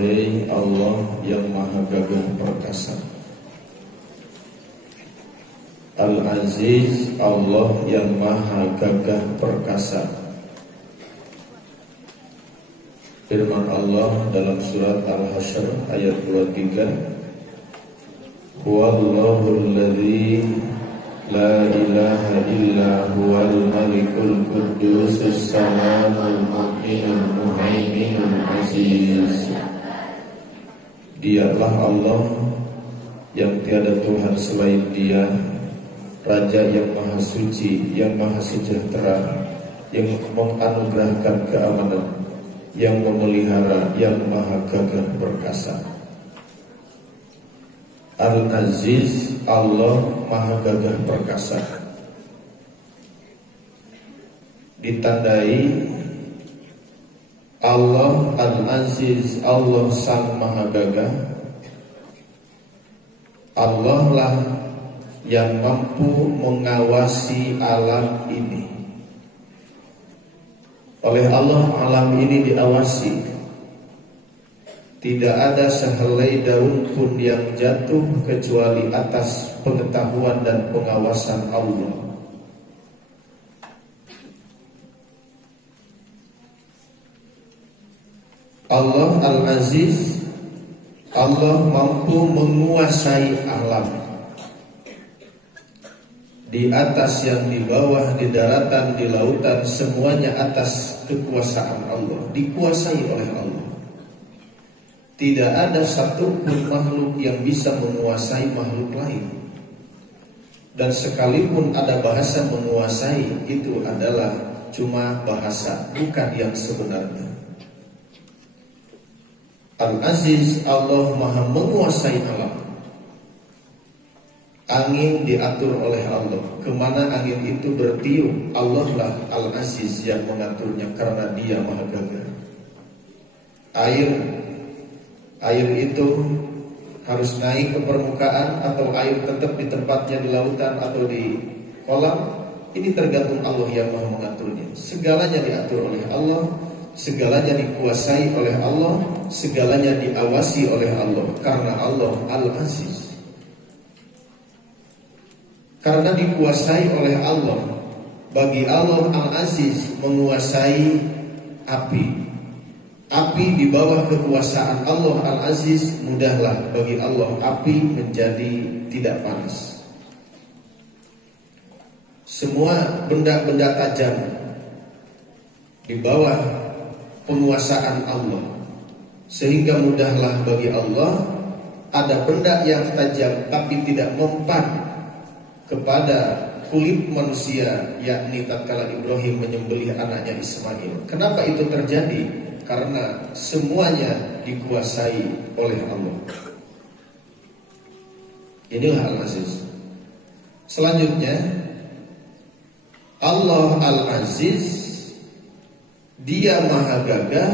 Wahai Allah yang maha gagah perkasa, Al-Aziz, Allah yang maha gagah perkasa. Firman Allah dalam surat Al-Hasyr ayat 23, Huwallahul ladzi la ilaha illa huwal malikul quddus salamul mu'minul muhaiminul aziz. Dialah Allah yang tiada Tuhan selain Dia, Raja yang maha suci, yang maha sejahtera, yang menganugerahkan keamanan, yang memelihara, yang maha gagah perkasa. Al-Aziz, Allah maha gagah perkasa. Ditandai Allah Al-Aziz, Allah sang maha gagah. Allah lah yang mampu mengawasi alam ini. Oleh Allah alam ini diawasi. Tidak ada sehelai daun pun yang jatuh kecuali atas pengetahuan dan pengawasan Allah. Allah Al-Aziz, Allah mampu menguasai alam. Di atas yang di bawah, di daratan, di lautan, semuanya atas kekuasaan Allah, dikuasai oleh Allah. Tidak ada satu pun makhluk yang bisa menguasai makhluk lain. Dan sekalipun ada bahasa menguasai, itu adalah cuma bahasa, bukan yang sebenarnya. Al-Aziz, Allah maha menguasai alam. Angin diatur oleh Allah. Kemana angin itu bertiup, Allah lah Al-Aziz yang mengaturnya, karena Dia maha gagah. Air itu harus naik ke permukaan, atau air tetap di tempatnya di lautan atau di kolam. Ini tergantung Allah yang maha mengaturnya. Segalanya diatur oleh Allah, segalanya dikuasai oleh Allah, segalanya diawasi oleh Allah, karena Allah Al-Aziz. Karena dikuasai oleh Allah, bagi Allah Al-Aziz menguasai api. Api di bawah kekuasaan Allah Al-Aziz, mudahlah bagi Allah api menjadi tidak panas. Semua benda-benda tajam di bawah penguasaan Allah, sehingga mudahlah bagi Allah. Ada benda yang tajam tapi tidak mempan kepada kulit manusia, yakni tatkala Ibrahim menyembelih anaknya Ismail. Kenapa itu terjadi? Karena semuanya dikuasai oleh Allah. Inilah Al-Aziz. Selanjutnya, Allah Al-Aziz, Dia maha gagah.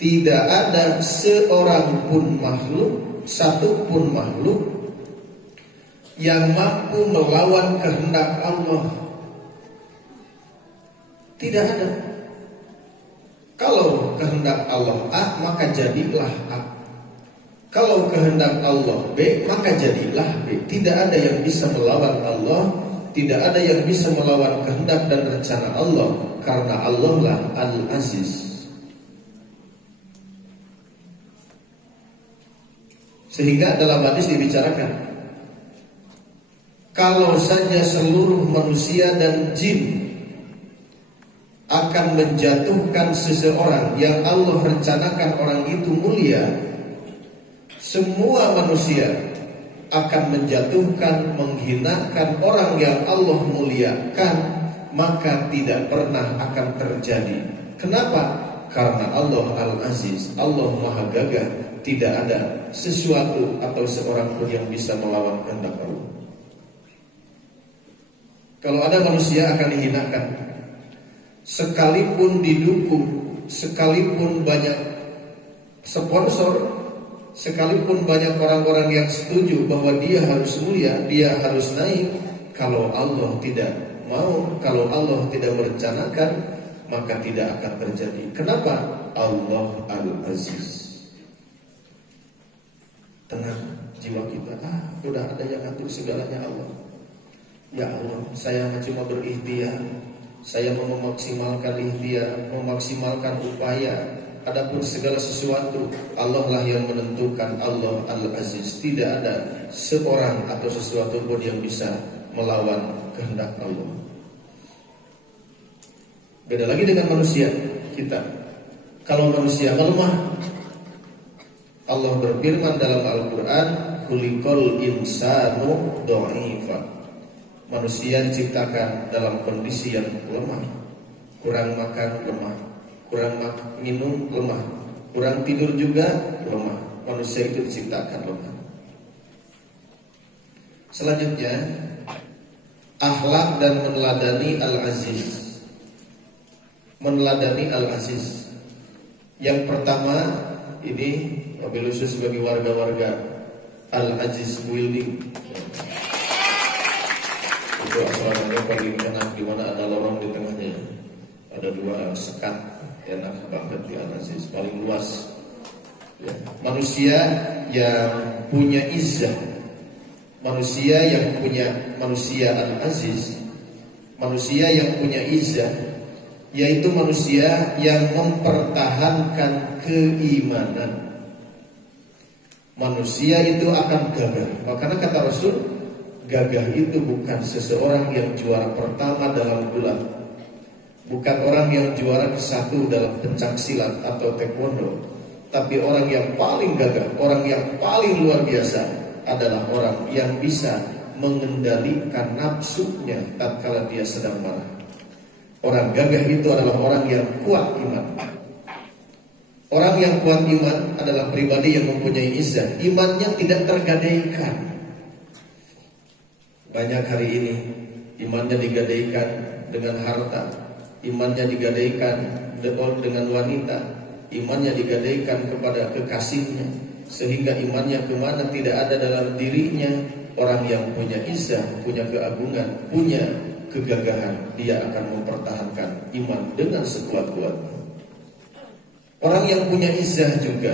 Tidak ada seorang pun makhluk, satu pun makhluk yang mampu melawan kehendak Allah. Tidak ada. Kalau kehendak Allah A, maka jadilah A. Kalau kehendak Allah B, maka jadilah B. Tidak ada yang bisa melawan Allah, tidak ada yang bisa melawan kehendak dan rencana Allah, karena Allah lah Al-Aziz. Sehingga dalam hadis dibicarakan, kalau saja seluruh manusia dan jin akan menjatuhkan seseorang yang Allah rencanakan orang itu mulia, semua manusia akan menjatuhkan, menghinakan orang yang Allah muliakan, maka tidak pernah akan terjadi. Kenapa? Karena Allah Al-Aziz, Allah maha gagah. Tidak ada sesuatu atau seorang pun yang bisa melawan kehendak Allah. Kalau ada manusia akan dihinakan, sekalipun didukung, sekalipun banyak sponsor, sekalipun banyak orang-orang yang setuju bahwa dia harus mulia, dia harus naik, kalau Allah tidak mau, kalau Allah tidak merencanakan, maka tidak akan terjadi. Kenapa? Allah Al-Aziz. tenang jiwa kita. Udah ada yang atur segalanya Allah. Ya Allah, saya cuma berikhtiar, saya mau memaksimalkan ikhtiar, memaksimalkan upaya. Adapun segala sesuatu Allah lah yang menentukan. Allah Al-Aziz. Tidak ada seorang atau sesuatu pun yang bisa melawan kehendak Allah. Beda lagi dengan manusia kita. Kalau manusia melemah, Allah berfirman dalam Al-Quran, "Khuliqal insanu dha'ifa." Manusia diciptakan dalam kondisi yang lemah. Kurang makan, lemah. Kurang minum, lemah. Kurang tidur juga, lemah. Manusia itu diciptakan lemah. Selanjutnya, akhlak dan meneladani Al-Aziz. Meneladani Al-Aziz. Yang pertama, ini mobil khusus bagi warga-warga Al-Aziz Building. Itu asrama paling enak, di mana ada lorong di tengahnya. Ada 2 sekat, enak banget di Al-Aziz, paling luas. Ya. Manusia yang punya izzah, manusia yang punya manusia Al-Aziz, manusia yang punya izzah, yaitu manusia yang mempertahankan keimanan. Manusia itu akan gagah. Makanya kata Rasul, gagah itu bukan seseorang yang juara pertama dalam gulat, bukan orang yang juara ke-1 dalam pencak silat atau taekwondo, tapi orang yang paling gagah, orang yang paling luar biasa adalah orang yang bisa mengendalikan nafsunya tatkala dia sedang marah. Orang gagah itu adalah orang yang kuat iman. Orang yang kuat iman adalah pribadi yang mempunyai izzah. Imannya tidak tergadaikan. Banyak hari ini imannya digadaikan dengan harta, imannya digadaikan dengan wanita, imannya digadaikan kepada kekasihnya, sehingga imannya kemana tidak ada dalam dirinya. Orang yang punya izzah, punya keagungan, punya kegagahan, dia akan mempertahankan iman dengan sekuat-kuatnya. Orang yang punya izzah juga,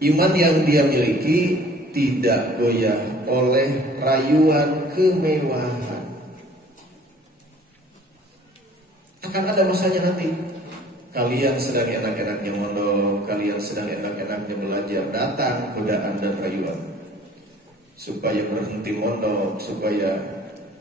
iman yang dia miliki tidak goyah oleh rayuan kemewahan. Akan ada masanya nanti kalian sedang enak-enaknya mondok, kalian sedang enak-enaknya belajar, datang godaan dan rayuan supaya berhenti mondok, supaya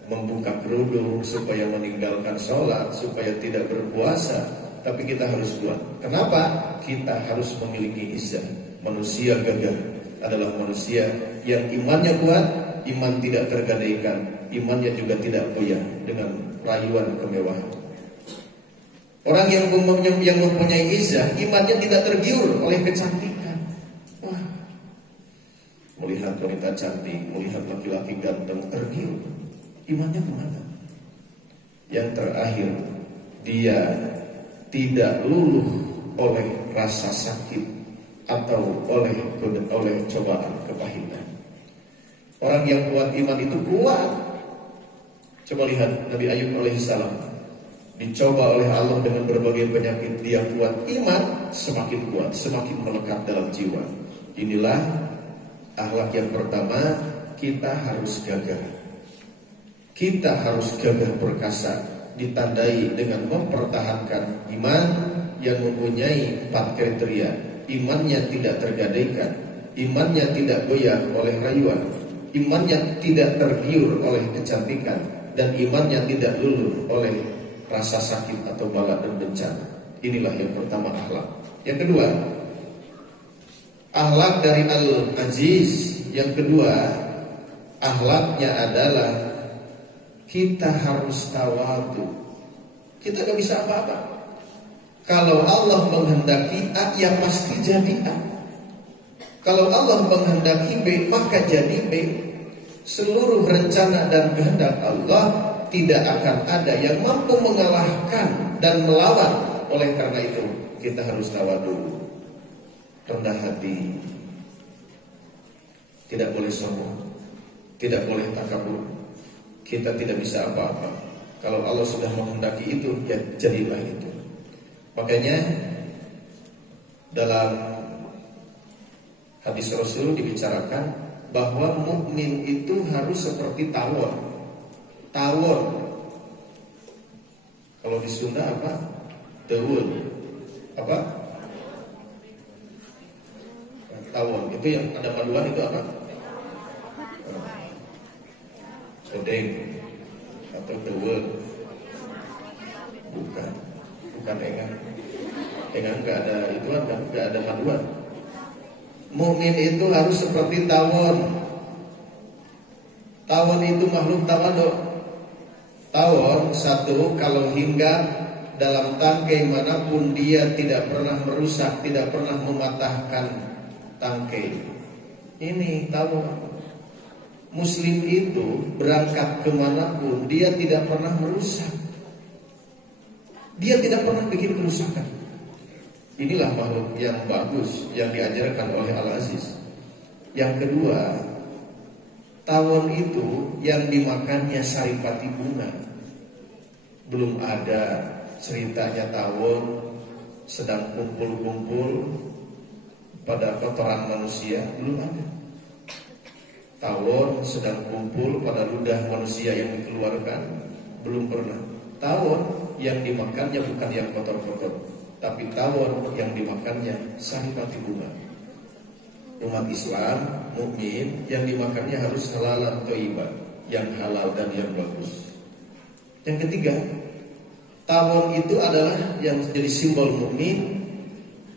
membuka kerudung, supaya meninggalkan sholat, supaya tidak berpuasa. Tapi kita harus buat. Kenapa? Kita harus memiliki izzah. Manusia gagah adalah manusia yang imannya kuat, iman tidak tergadaikan, imannya juga tidak goyah dengan rayuan kemewahan. Orang yang mempunyai izzah, imannya tidak tergiur oleh kecantikan. Wah, melihat wanita cantik, melihat laki-laki ganteng, tergiur. Imannya kemana? Yang terakhir, dia tidak luluh oleh rasa sakit atau oleh cobaan kepahitan. Orang yang kuat iman itu kuat. Coba lihat Nabi Ayub alaihissalam, dicoba oleh Allah dengan berbagai penyakit, dia kuat iman, semakin kuat, semakin melekat dalam jiwa. Inilah akhlak yang pertama, kita harus gagah. Kita harus gagah perkasa, ditandai dengan mempertahankan iman yang mempunyai 4 kriteria. Imannya tidak tergadaikan, imannya tidak goyah oleh rayuan, imannya tidak tergiur oleh kecantikan, dan imannya tidak luluh oleh rasa sakit atau bala dan bencana. Inilah yang pertama, akhlak. Yang kedua, akhlak dari Al-Aziz. Yang kedua, akhlaknya adalah kita harus tawadhu. Kita gak bisa apa-apa. Kalau Allah menghendaki A, ya pasti jadi A. Kalau Allah menghendaki B, maka jadi B. Seluruh rencana dan kehendak Allah tidak akan ada yang mampu mengalahkan dan melawan. Oleh karena itu, kita harus tawadhu, rendah hati. Tidak boleh sombong, tidak boleh takabur. Kita tidak bisa apa-apa. Kalau Allah sudah menghendaki itu, ya jadilah itu. Makanya dalam Hadis Rasul dibicarakan bahwa mukmin itu harus seperti tawon. Tawon. Kalau di Sunda apa? Tawon. Apa? Tawon. Itu yang ada paduan itu apa? Odeng atau tawon. Bukan engan. Engan nggak ada itu kan, nggak ada paduan. Mukmin itu harus seperti tawon. Tawon itu makhluk tawaduk. Tawon satu, kalau hinggap dalam tangkai manapun dia tidak pernah merusak, tidak pernah mematahkan tangkai. Ini tawon. Muslim itu berangkat kemanapun dia tidak pernah merusak. Dia tidak pernah bikin kerusakan. Inilah makhluk yang bagus yang diajarkan oleh Al-Aziz. Yang kedua, tawon itu yang dimakannya saripati bunga. Belum ada ceritanya tawon sedang kumpul-kumpul pada kotoran manusia, belum ada. Tawon sedang kumpul pada ludah manusia yang dikeluarkan, belum pernah. Tawon yang dimakannya bukan yang kotor-kotor, tapi tawon yang dimakannya saripati bunga. Umat Islam mukmin yang dimakannya harus halalan thayyibah, yang halal dan yang bagus. Yang ketiga, tawon itu adalah yang jadi simbol mukmin,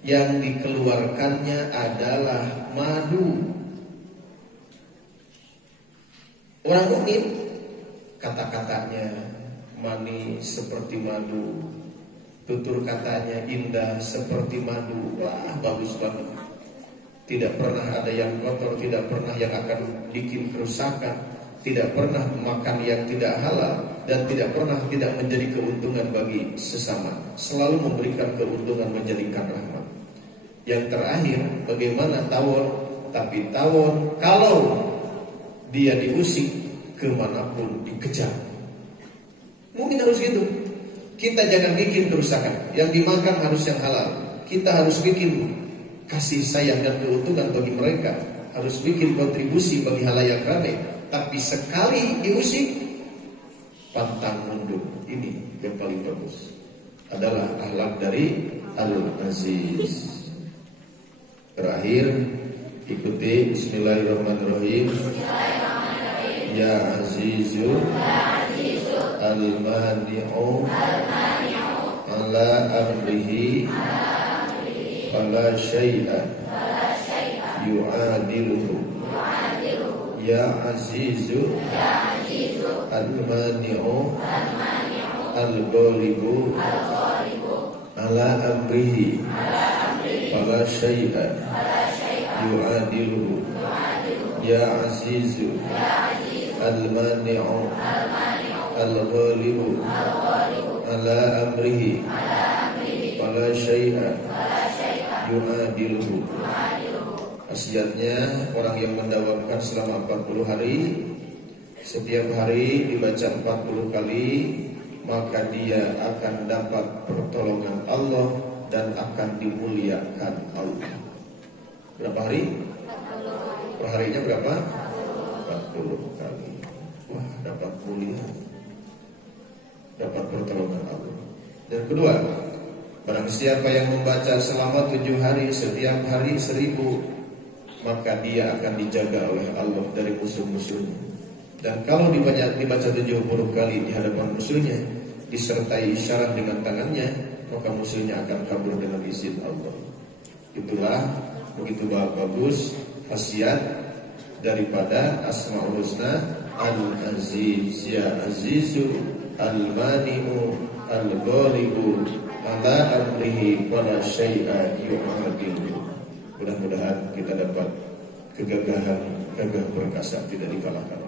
yang dikeluarkannya adalah madu. Orang mukmin kata-katanya manis seperti madu, tutur katanya indah seperti madu. Wah, bagus banget. Tidak pernah ada yang kotor, tidak pernah yang akan bikin kerusakan, tidak pernah makan yang tidak halal, dan tidak pernah tidak menjadi keuntungan bagi sesama. Selalu memberikan keuntungan, menjadikan rahmat. Yang terakhir, bagaimana tawon? Tapi tawon kalau dia diusik kemanapun dikejar. Mungkin harus gitu. Kita jangan bikin kerusakan. Yang dimakan harus yang halal. Kita harus bikin kasih sayang dan keuntungan bagi mereka. Harus bikin kontribusi bagi halayak ramai. Tapi sekali diusik, pantang mundur. Ini yang paling bagus. Adalah akhlak dari Al-Aziz. Terakhir, ikuti Bismillahirrahmanirrahim. Ya Azizu Al-Mani'u Ala amrihi Fala syai'a Yu'adiluhu. Ya Azizu Al-Mani'u Al-Ghalibu Ala amrihi Fala syai'a Yu'adiluhu. Ya Azizu Al-Mani'u Al-Ghalibu Ala amrihi Fala syai'a Yu'adiluhu. Khasiatnya, orang yang mendawamkan selama 40 hari, setiap hari dibaca 40 kali, maka dia akan dapat pertolongan Allah dan akan dimuliakan Allah. Berapa hari? Perharinya berapa? 40 kali. Wah, dapat mulia, dapat pertolongan Allah. Dan kedua, barang siapa yang membaca selama 7 hari, setiap hari 1000, maka dia akan dijaga oleh Allah dari musuh-musuhnya. Dan kalau dibaca 70 kali di hadapan musuhnya, disertai isyarat dengan tangannya, maka musuhnya akan kabur dengan izin Allah. Itulah begitu bagus khasiat daripada Asmaul Husna Al-Aziz. Ya Azizu Al-Mani'u Al-Ghalibu Ala amrihi Wala syai'a yu'adilu. Mudah-mudahan kita dapat kegagahan, gagah perkasa tidak dikalahkan.